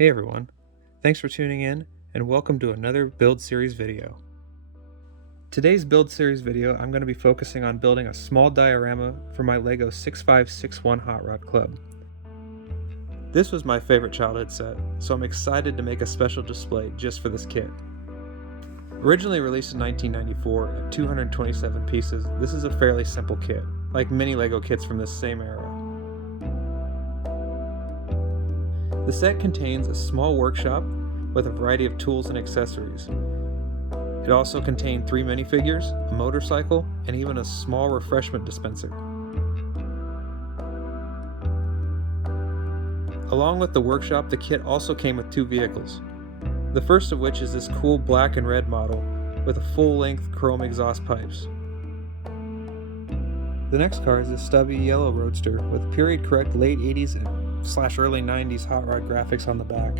Hey everyone, thanks for tuning in and welcome to another build series video. Today's build series video I'm going to be focusing on building a small diorama for my LEGO 6561 Hot Rod Club. This was my favorite childhood set, so I'm excited to make a special display just for this kit. Originally released in 1994 at 227 pieces, this is a fairly simple kit, like many LEGO kits from this same era. The set contains a small workshop with a variety of tools and accessories. It also contained 3 minifigures, a motorcycle, and even a small refreshment dispenser. Along with the workshop, the kit also came with 2 vehicles. The first of which is this cool black and red model with a full-length chrome exhaust pipes. The next car is a stubby yellow Roadster with period-correct late 80s / early 90s hot rod graphics on the back.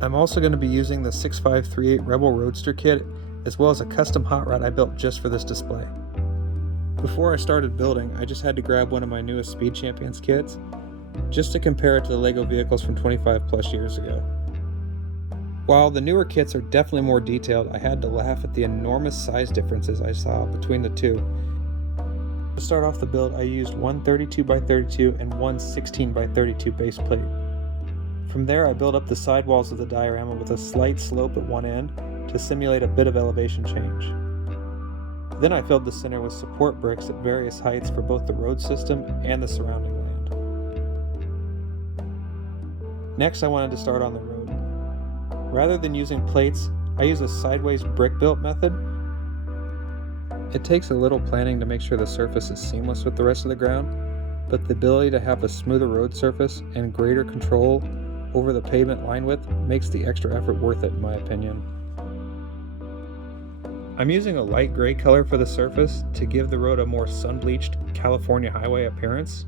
I'm also going to be using the 6538 Rebel Roadster kit as well as a custom hot rod I built just for this display. Before I started building, I just had to grab one of my newest Speed Champions kits just to compare it to the LEGO vehicles from 25 plus years ago. While the newer kits are definitely more detailed, I had to laugh at the enormous size differences I saw between the two. To start off the build, I used one 32x32 and one 16x32 base plate. From there, I built up the sidewalls of the diorama with a slight slope at one end to simulate a bit of elevation change. Then I filled the center with support bricks at various heights for both the road system and the surrounding land. Next, I wanted to start on the road. Rather than using plates, I use a sideways brick built method. It takes a little planning to make sure the surface is seamless with the rest of the ground, but the ability to have a smoother road surface and greater control over the pavement line width makes the extra effort worth it in my opinion. I'm using a light gray color for the surface to give the road a more sun-bleached California highway appearance.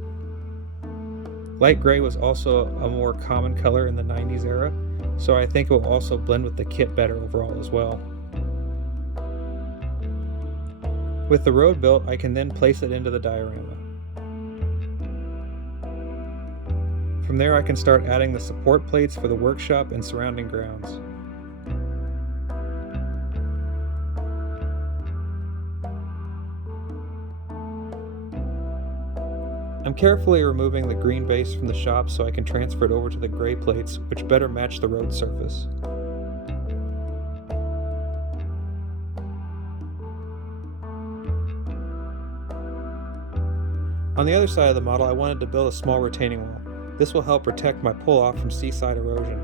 Light gray was also a more common color in the 90s era, so I think it will also blend with the kit better overall as well. With the road built, I can then place it into the diorama. From there I can start adding the support plates for the workshop and surrounding grounds. I'm carefully removing the green base from the shop so I can transfer it over to the gray plates, which better match the road surface. On the other side of the model, I wanted to build a small retaining wall. This will help protect my pull-off from seaside erosion.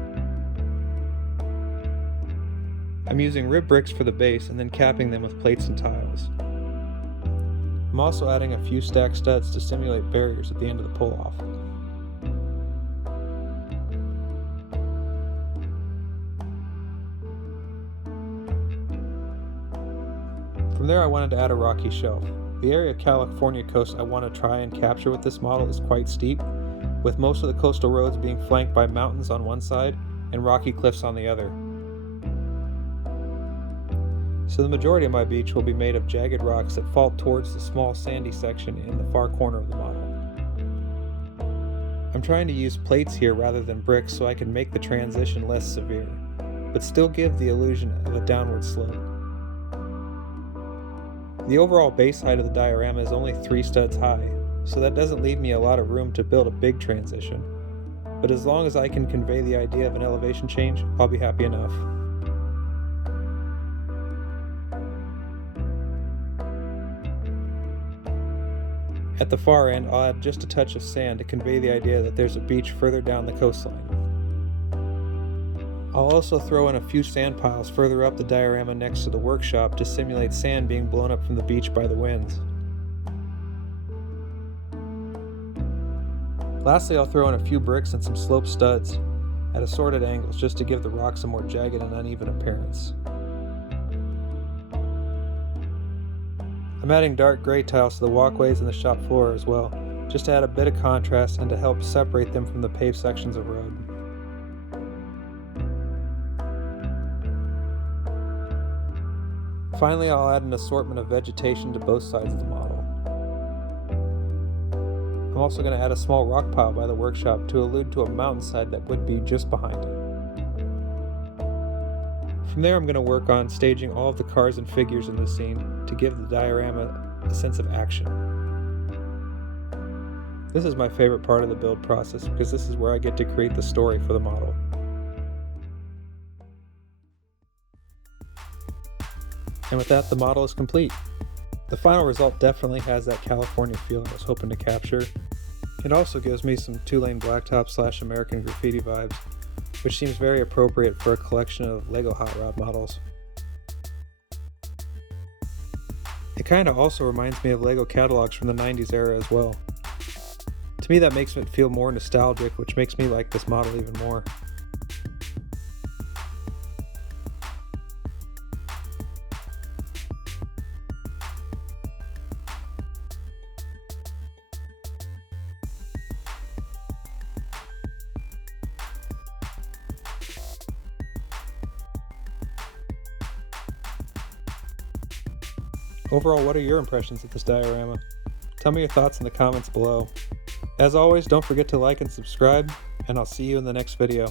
I'm using rib bricks for the base and then capping them with plates and tiles. I'm also adding a few stacked studs to simulate barriers at the end of the pull-off. From there I wanted to add a rocky shelf. The area of California coast I want to try and capture with this model is quite steep, with most of the coastal roads being flanked by mountains on one side and rocky cliffs on the other. So the majority of my beach will be made of jagged rocks that fall towards the small sandy section in the far corner of the model. I'm trying to use plates here rather than bricks so I can make the transition less severe, but still give the illusion of a downward slope. The overall base height of the diorama is only 3 studs high, so that doesn't leave me a lot of room to build a big transition, but as long as I can convey the idea of an elevation change, I'll be happy enough. At the far end, I'll add just a touch of sand to convey the idea that there's a beach further down the coastline. I'll also throw in a few sand piles further up the diorama next to the workshop to simulate sand being blown up from the beach by the winds. Lastly, I'll throw in a few bricks and some slope studs at assorted angles just to give the rocks a more jagged and uneven appearance. I'm adding dark gray tiles to the walkways and the shop floor as well, just to add a bit of contrast and to help separate them from the paved sections of road. Finally, I'll add an assortment of vegetation to both sides of the model. I'm also going to add a small rock pile by the workshop to allude to a mountainside that would be just behind it. From there I'm going to work on staging all of the cars and figures in the scene to give the diorama a sense of action. This is my favorite part of the build process because this is where I get to create the story for the model. And with that, the model is complete. The final result definitely has that California feel I was hoping to capture. It also gives me some two-lane blacktop / American graffiti vibes, which seems very appropriate for a collection of Lego hot rod models. It kinda also reminds me of Lego catalogs from the 90s era as well. To me that makes it feel more nostalgic, which makes me like this model even more. Overall, what are your impressions of this diorama? Tell me your thoughts in the comments below. As always, don't forget to like and subscribe, and I'll see you in the next video.